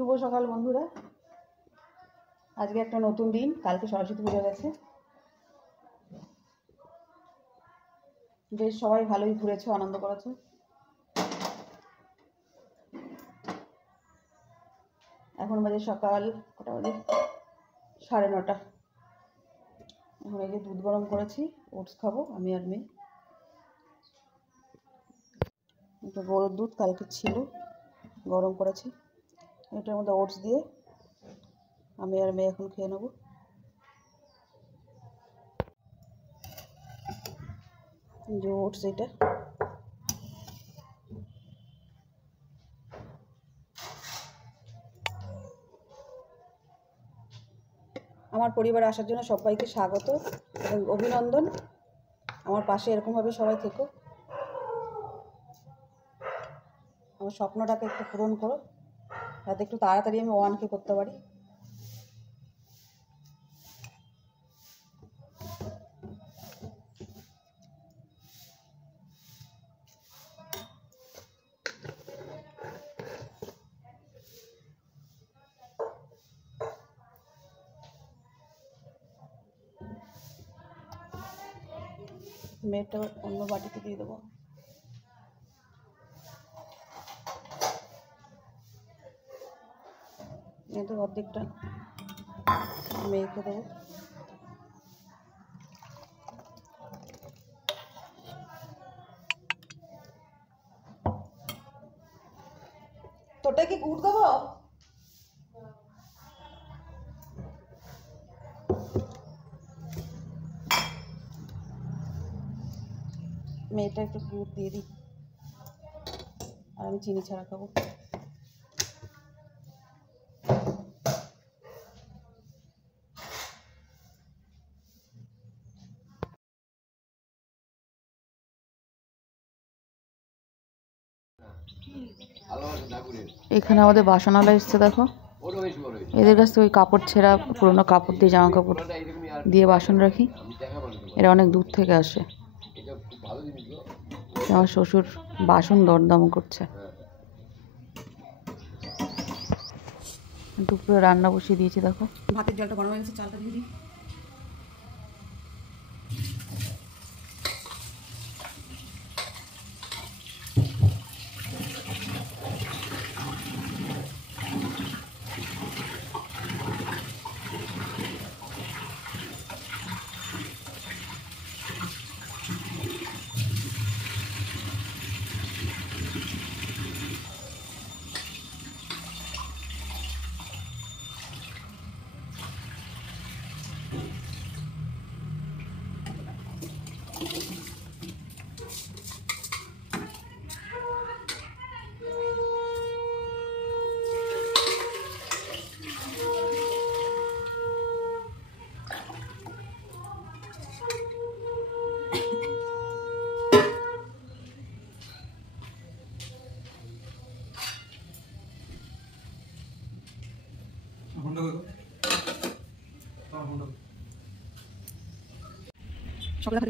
শুভ সকাল বন্ধুরা। আজকে একটা নতুন দিন, কালকে সরস্বতী পূজা গেছে। বেশ সবাই ভালোই ঘুরেছে, আনন্দ করেছে। এখন বাজে সকাল কটা বাজে, 9:30। এখন এই যে দুধ গরম করেছি, ওটস খাবো আমি আর মেয়ে। এটা গরুর দুধ কালকে ছিল, গরম করেছি। এটার মধ্যে ওটস দিয়ে আমি আর মেয়ে এখন খেয়ে নেবো। যে ওটস, এটা আমার পরিবারে আসার জন্য সবাইকে স্বাগত এবং অভিনন্দন। আমার পাশে এরকমভাবে সবাই থেকো, আমার স্বপ্নটাকে একটু পূরণ করো, যাতে একটু তাড়াতাড়ি আমি 1K করতে পারি। মেয়েটা অন্য বাটিতে দিয়ে দেবো। এতে অর্ধেকটা মেয়েকে দেবো। তোটা কি গুড় দেবো? মেয়েটা একটু গুড় দিয়ে দিই, আর আমি চিনি ছাড়া খাবো। এখানে আমাদের বাসনালয় এসছে, দেখো। এদের কাছ থেকে ওই কাপড় ছেঁড়া পুরোনো কাপড় দিয়ে, জামা কাপড় দিয়ে বাসন রাখি। এরা অনেক দূর থেকে আসে। আমার শ্বশুর বাসন দরদাম করছে। দুপুরে রান্না বসিয়ে দিয়েছি, দেখো। ভাতের জলটা গরম হয়ে গেছে, চালটা দিয়ে দিই।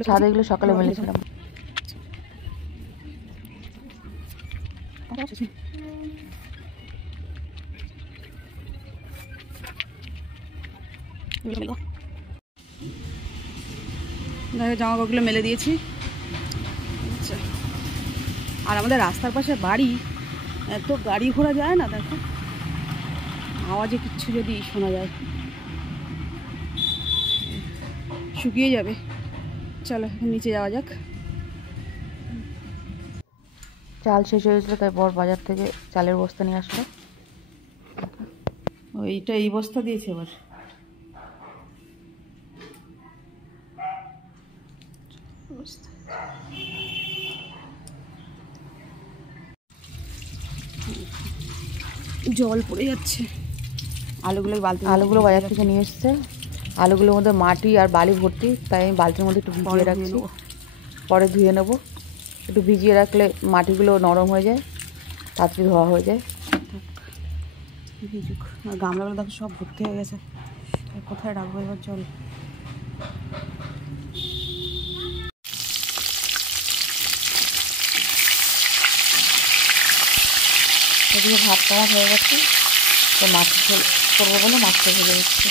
ছাদে এগুলো সকালে মেলেছিলাম। জামা কাপড়গুলো মেলে দিয়েছি। আচ্ছা, আর আমাদের রাস্তার পাশে বাড়ি, এত গাড়ি ঘোড়া যায় না, দেখো। আওয়াজে কিচ্ছু যদি শোনা যায়, শুকিয়ে যাবে। চলো এখন নিচে যাওয়া যাক। চাল শেষ হয়েছিল, তাই বর বাজার থেকে চালের বস্তা নিয়ে আসলো। ওইটা এই বস্তা দিয়েছে এবার। জল পড়ে যাচ্ছে। আলুগুলো বাজার থেকে নিয়ে এসছে। আলুগুলোর মধ্যে মাটি আর বালি ভর্তি, তাই আমি বালতির মধ্যে একটু ভিজিয়ে রাখছি, পরে ধুয়ে নেবো। একটু ভিজিয়ে রাখলে মাটিগুলো নরম হয়ে যায়, তাড়াতাড়ি ধোয়া হয়ে যায়। ভিজুক। আর গামলাগুলো দেখো সব ভর্তি হয়ে গেছে, কোথায় রাখবো এবার জল। এদিকে ভাত টাওয়া হয়ে গেছে, তো মাছের ঝোল করবো বলে মাছটা ভেজে নিচ্ছি।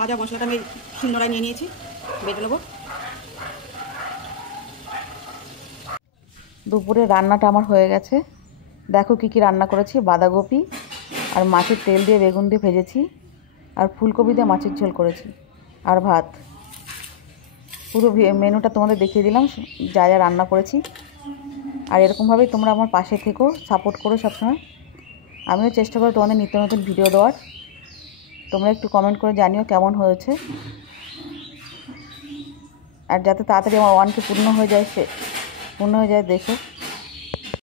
ভাজা মশলাটা আমি শিলনোড়ায় নিয়ে নিয়েছি, বেটে নেবো। দুপুরে রান্নাটা আমার হয়ে গেছে। দেখো কি কি রান্না করেছি। বাঁধাকপি আর মাছের তেল দিয়ে বেগুন দিয়ে ভেজেছি, আর ফুলকপি দিয়ে মাছের ঝোল করেছি, আর ভাত। পুরো মেনুটা তোমাদের দেখিয়ে দিলাম, যা যা রান্না করেছি। আর এরকমভাবেই তোমরা আমার পাশে থেকো, সাপোর্ট করো সবসময়। আমিও চেষ্টা করি তোমাদের নিত্য নতুন ভিডিও দেওয়ার। তোমরা একটু কমেন্ট করে জানিও কেমন হয়েছে, আর যাতে তাড়াতাড়ি আমার 1K পূর্ণ হয়ে যায় দেখো।